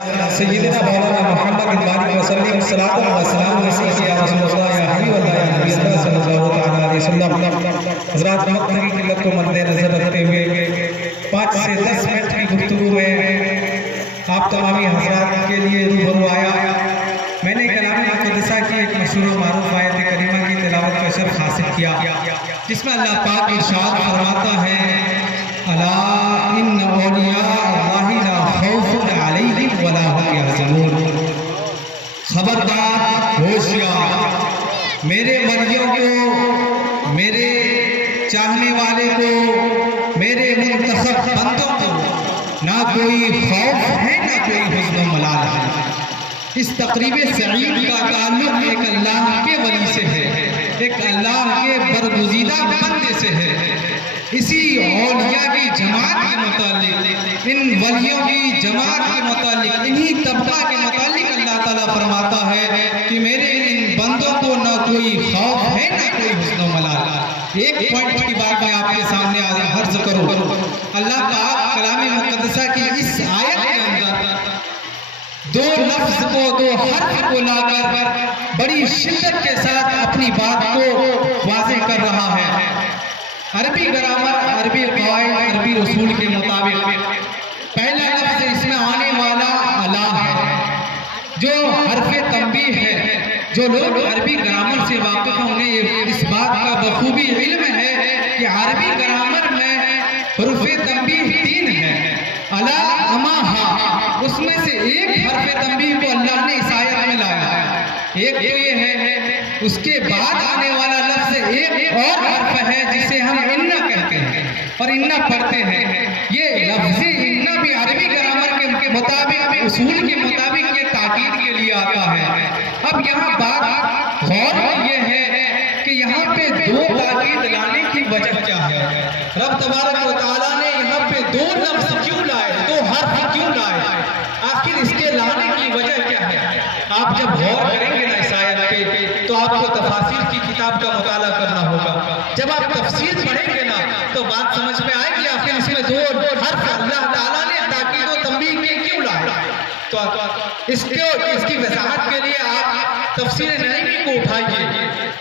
سیدنا مولانا محمد البانی وسلم الصلاۃ والسلام علیہ یا رسول اللہ یا حبیب اللہ یا نبی اللہ صلی اللہ تعالی علیہ وسلم۔ حضرات وقت کی قلت کو مد نظر رکھتے ہوئے 5 سے 10 منٹ کی گفتگو میں آپ تمامی حضرات کے لیے روبرو آیا۔ میں نے کلام مقدسہ کی ایک مشہور و معروف آیت کریمہ کی تلاوت کا شرف حاصل کیا، جس میں اللہ پاک ارشاد فرماتا ہے الا ان اولیاء اللہ لا خوف علیہم ولا هم یحزنون۔ خبردار، ہوشیار، میرے ولیوں کو، میرے چاہنے والے کو، میرے منتخب بندوں کو نہ کوئی خوف ہے نہ کوئی حزن و ملال ہے۔ اس تقریب سعید کا تعلق ایک اللہ کے ولی سے ہے، ایک اللہ کے برگزیدہ بندے سے ہے۔ اسی اولیاء کی جماعت کے متعلق، ان ولیوں کی جماعت کے متعلق، انہی طبقہ کے متعلق اللہ تعالیٰ فرماتا ہے کہ میرے ان بندوں کو نہ کوئی خوف ہے نہ کوئی حزن و ملال۔ ایک پوائنٹ کی بات میں آپ کے سامنے عرض کروں، اللہ پاک کلام مقدسہ کی اس آیت کے اندر دو لفظ کو، دو حرف کو لا کر بڑی شدت کے ساتھ اپنی بات کو واضح کر رہا ہے۔ عربی گرامر، عربی قواعد، عربی اصول کے مطابق پہلا لفظ اس میں آنے والا الا ہے، جو حرف تنبیہ ہے۔ جو لوگ عربی گرامر سے واقف ہیں انہیں اس بات کا بخوبی علم ہے کہ عربی گرامر میں حروف تنبیہ 3 ہیں، الا، اما، ہا۔ اس میں سے ایک حرف تنبیہ کو اللہ نے اس آیت میں لایا، ایک تو یہ ہے۔ اس کے بعد آنے والا لفظ ایک اور حرف ہے جسے ہم انّا کہتے ہیں اور انّا پڑھتے ہیں۔ یہ لفظ انّا بھی عربی گرامر کے مطابق، اصول کے مطابق یہ تاکید کے لیے آتا ہے۔ اب یہاں بات غور یہ ہے کہ یہاں پہ 2 تاکید لانے کی وجہ کیا ہے؟ رب تبارک و تعالیٰ نے یہاں پہ 2 لفظ کیوں لائے، 2 حرف کیوں لائے؟ آخر اس کے لانے کی وجہ کیا ہے؟ آپ جب غور کریں گے نا اس آیت پہ تو آپ کو تفاسیر کی کتاب کا مطالعہ کرنا ہوگا۔ جب آپ تفسیر پڑھیں گے نا تو بات سمجھ میں آئے گی آخر اس میں 2 حرف اللہ تعالیٰ نے تاکید و تنبیہ کے کیوں لائے۔ تو اس کی وضاحت کے لیے آپ تفسیر نعیمی کو اٹھائیے۔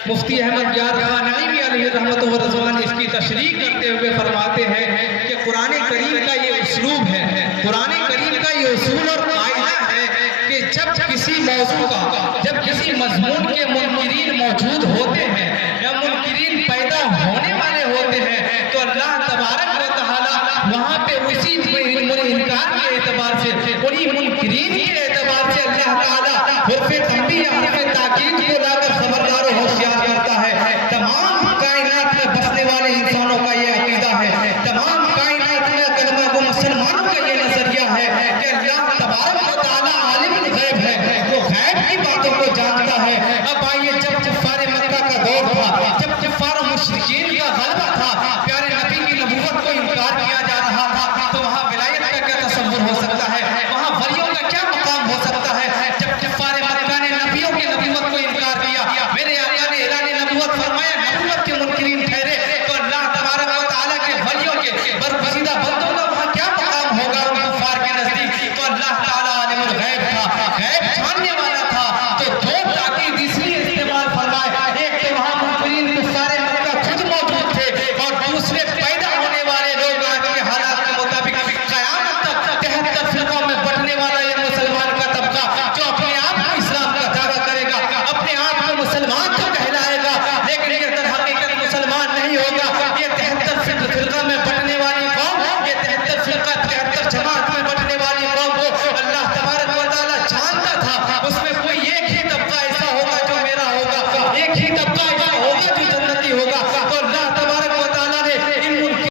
مفتی احمد یار خان نعیمی علیہ رحمت و رضوان اس کی تشریح کرتے ہوئے فرماتے ہیں کہ قرآن کریم کا یہ اسلوب ہے، قرآن کریم کا یہ اصول اور قاعدہ ہے کہ جب کسی موضوع کا، جب کسی مضمون کے منکرین موجود ہوتے ہیں یا منکرین پیدا ہونے والے ہوتے ہیں تو اللہ تبارک و تعالی وہاں پہ اسی انکار کے اعتبار سے، انہی منکرین کے اعتبار سے اللہ تعالی حرف تنبیہ، حرف تاکید کو لا کر خبردار و ہوشیار کرتا